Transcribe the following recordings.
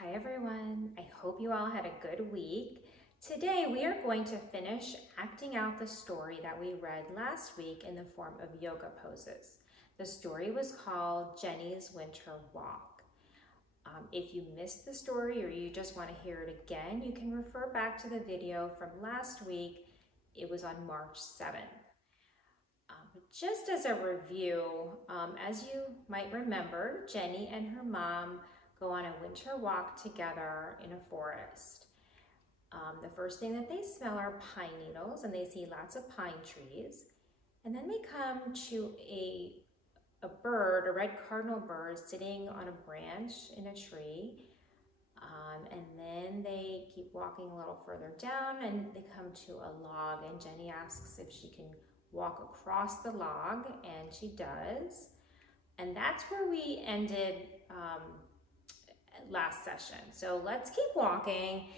Hi everyone, I hope you all had a good week. Today we are going to finish acting out the story that we read last week in the form of yoga poses. The story was called Jenny's Winter Walk. If you missed the story or you just want to hear it again, you can refer back to the video from last week. It was on March 7th. Just as a review, as you might remember, Jenny and her mom go on a winter walk together in a forest. The first thing that they smell are pine needles, and they see lots of pine trees. And then they come to a bird, a red cardinal bird, sitting on a branch in a tree. And then they keep walking a little further down, and they come to a log, and Jenny asks if she can walk across the log, and she does. And that's where we ended last session. So let's keep walking,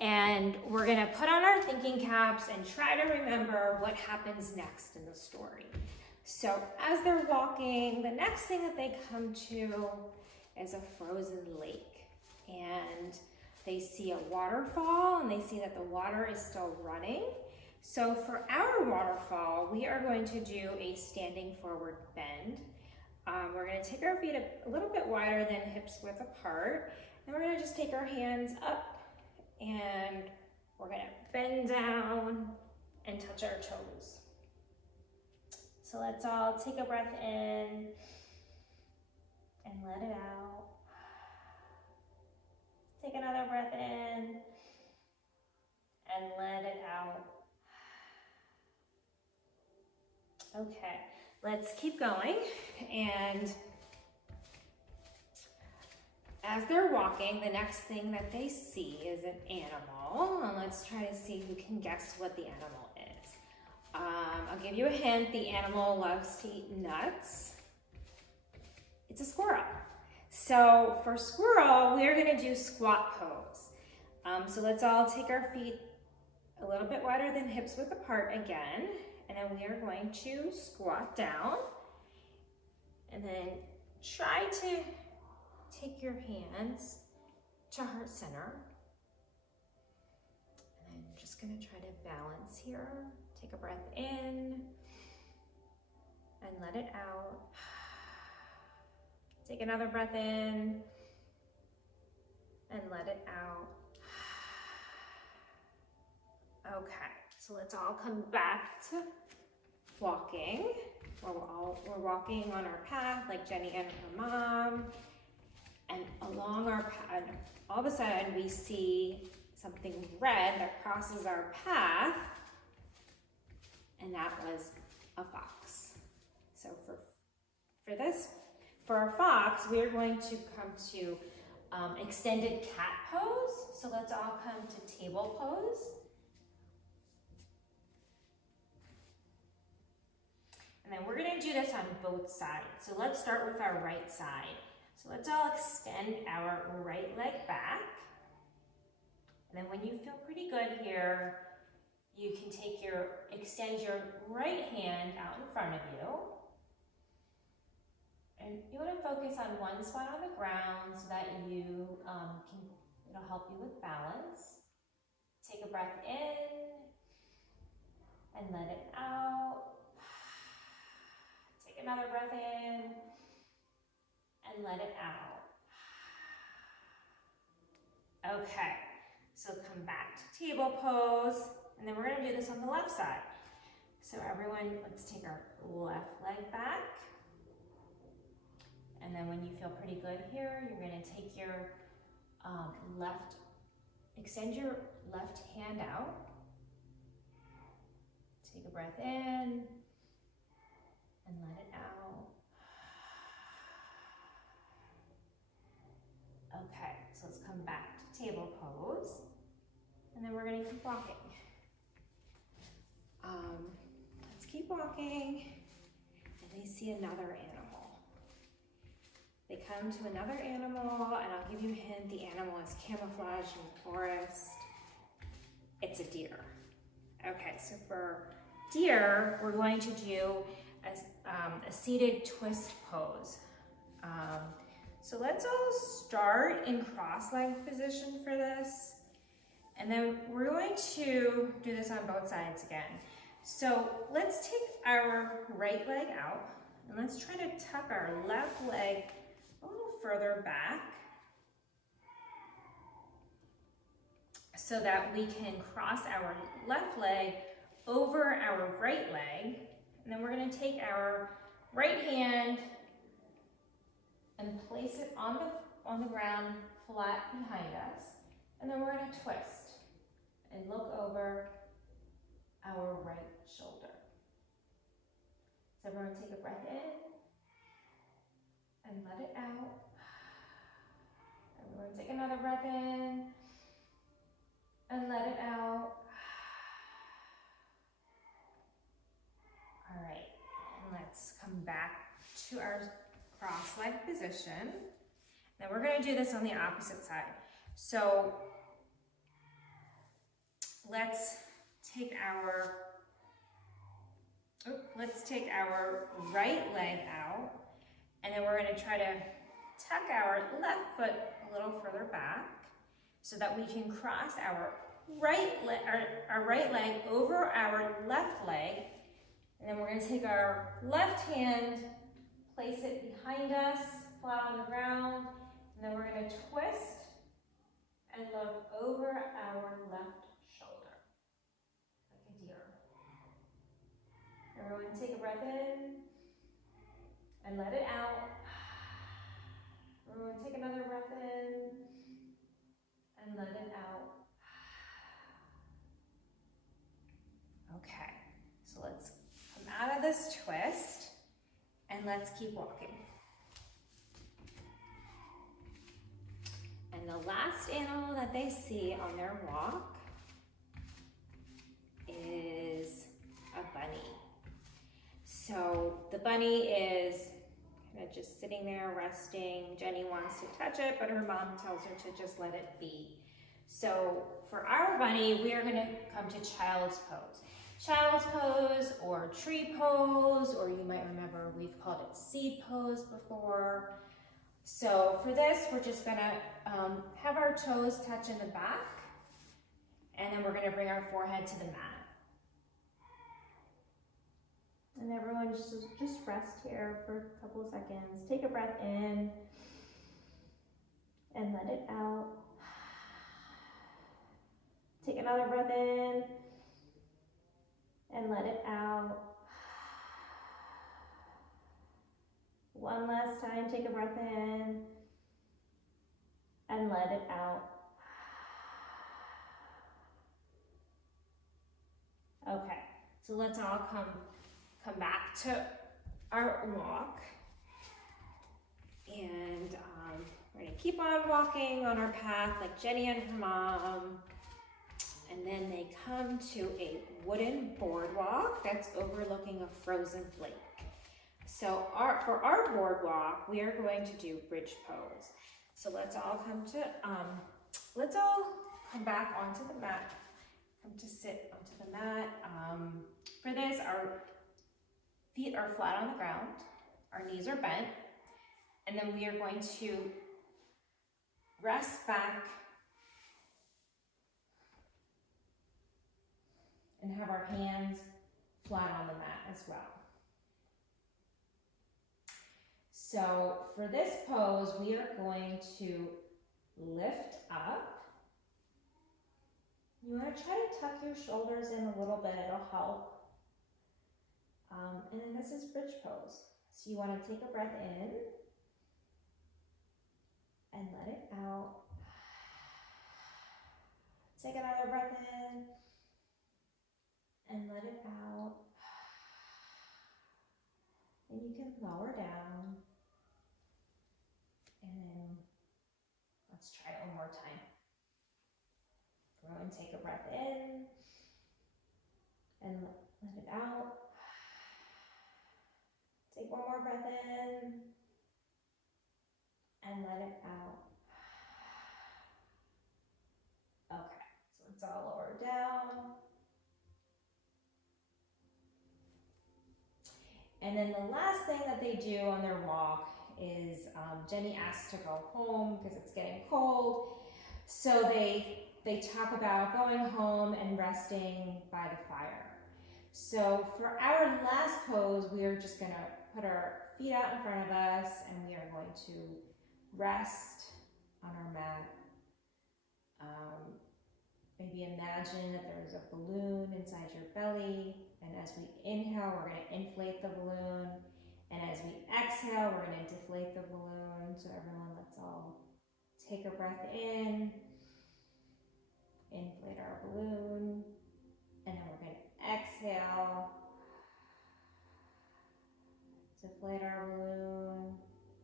and we're gonna put on our thinking caps and try to remember what happens next in the story. So as they're walking, the next thing that they come to is a frozen lake, and they see a waterfall, and they see that the water is still running. So for our waterfall, we are going to do a standing forward bend. We're going to take our feet a little bit wider than hips width apart, and we're going to just take our hands up, and we're going to bend down and touch our toes. So let's all take a breath in and let it out. Take another breath in and let it out. Okay, let's keep going. And as they're walking, the next thing that they see is an animal. And let's try to see who can guess what the animal is. I'll give you a hint. The animal loves to eat nuts. It's a squirrel. So for squirrel, we're gonna do squat pose. So let's all take our feet a little bit wider than hips width apart again. And then we are going to squat down. And then try to take your hands to heart center. And I'm just gonna try to balance here. Take a breath in and let it out. Take another breath in and let it out. Okay, so let's all come back to walking. We're walking on our path like Jenny and her mom. And along our path, all of a sudden we see something red that crosses our path. And that was a fox. So for our fox, we are going to come to extended cat pose. So let's all come to table pose. And then we're gonna do this on both sides. So let's start with our right side. So let's all extend our right leg back. And then when you feel pretty good here, you can extend your right hand out in front of you. And you wanna focus on one spot on the ground so that it'll help you with balance. Take a breath in and let it out. Take another breath in and let it out. Okay, so come back to table pose, and then we're gonna do this on the left side. So everyone, let's take our left leg back. And then when you feel pretty good here, you're gonna take your extend your left hand out. Take a breath in and let it out. Okay, so let's come back to table pose, and then we're gonna keep walking. Let's keep walking, and they see another animal. They come to another animal, and I'll give you a hint, the animal is camouflaged in the forest. It's a deer. Okay, so for deer, we're going to do a seated twist pose. So let's all start in cross-legged position for this. And then we're going to do this on both sides again. So let's take our right leg out and let's try to tuck our left leg a little further back so that we can cross our left leg over our right leg. And then we're going to take our right hand and place it on the ground flat behind us. And then we're going to twist and look over our right shoulder. So everyone take a breath in and let it out. Everyone take another breath in and let it out. All right, and let's come back to our cross-leg position. Now we're going to do this on the opposite side. So let's take our right leg out, and then we're going to try to tuck our left foot a little further back so that we can cross our right leg over our left leg. And then we're going to take our left hand, place it behind us, flat on the ground, and then we're going to twist and look over our left shoulder, like a deer. Everyone take a breath in and let it out. Everyone take another breath in and let it out. Okay, so let's come out of this twist and let's keep walking. And the last animal that they see on their walk is a bunny. So the bunny is kind of just sitting there resting. Jenny wants to touch it, but her mom tells her to just let it be. So for our bunny, we are going to come to child's pose. Child's pose or tree pose, or you might remember we've called it seed pose before. So for this, we're just going to have our toes touch in the back, and then we're going to bring our forehead to the mat. And everyone just rest here for a couple of seconds. Take a breath in and let it out. Take another breath in and let it out. One last time, take a breath in and let it out. Okay, so let's all come back to our walk. And we're gonna keep on walking on our path like Jenny and her mom. And then they come to a wooden boardwalk that's overlooking a frozen lake. So for our boardwalk, we are going to do bridge pose. So let's all come back onto the mat. Come to sit onto the mat. For this, our feet are flat on the ground. Our knees are bent. And then we are going to rest back and have our hands flat on the mat as well. So for this pose, we are going to lift up. You want to try to tuck your shoulders in a little bit, it'll help. And then this is bridge pose. So you want to take a breath in and let it out. Take another breath in and let it out. And you can lower down. And then let's try it one more time. Go and take a breath in and let it out. Take one more breath in and let it out. Okay, so it's all lower down. And then the last thing that they do on their walk is Jenny asked to go home because it's getting cold. So they talk about going home and resting by the fire. So for our last pose, we are just going to put our feet out in front of us and we are going to rest on our mat. Maybe imagine that there's a balloon inside your belly, and as we inhale, we're going to inflate the balloon, and as we exhale, we're going to deflate the balloon. So everyone, let's all take a breath in, inflate our balloon, and then we're going to exhale, deflate our balloon,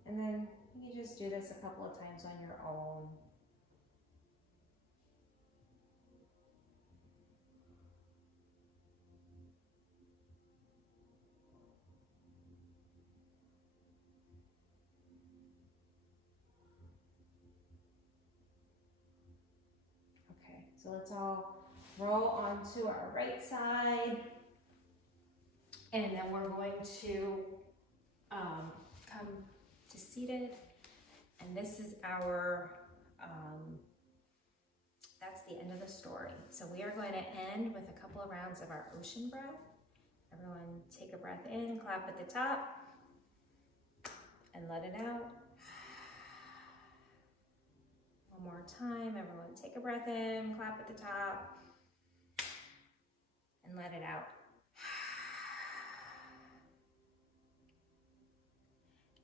and then you can just do this a couple of times on your own. Okay, so let's all roll onto our right side, and then we're going to come to seated, and this is our, that's the end of the story. So we are going to end with a couple of rounds of our ocean breath. Everyone take a breath in, clap at the top, and let it out. One more time, everyone take a breath in, clap at the top, and let it out.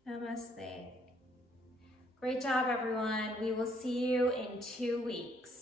Namaste. Great job, everyone. We will see you in 2 weeks.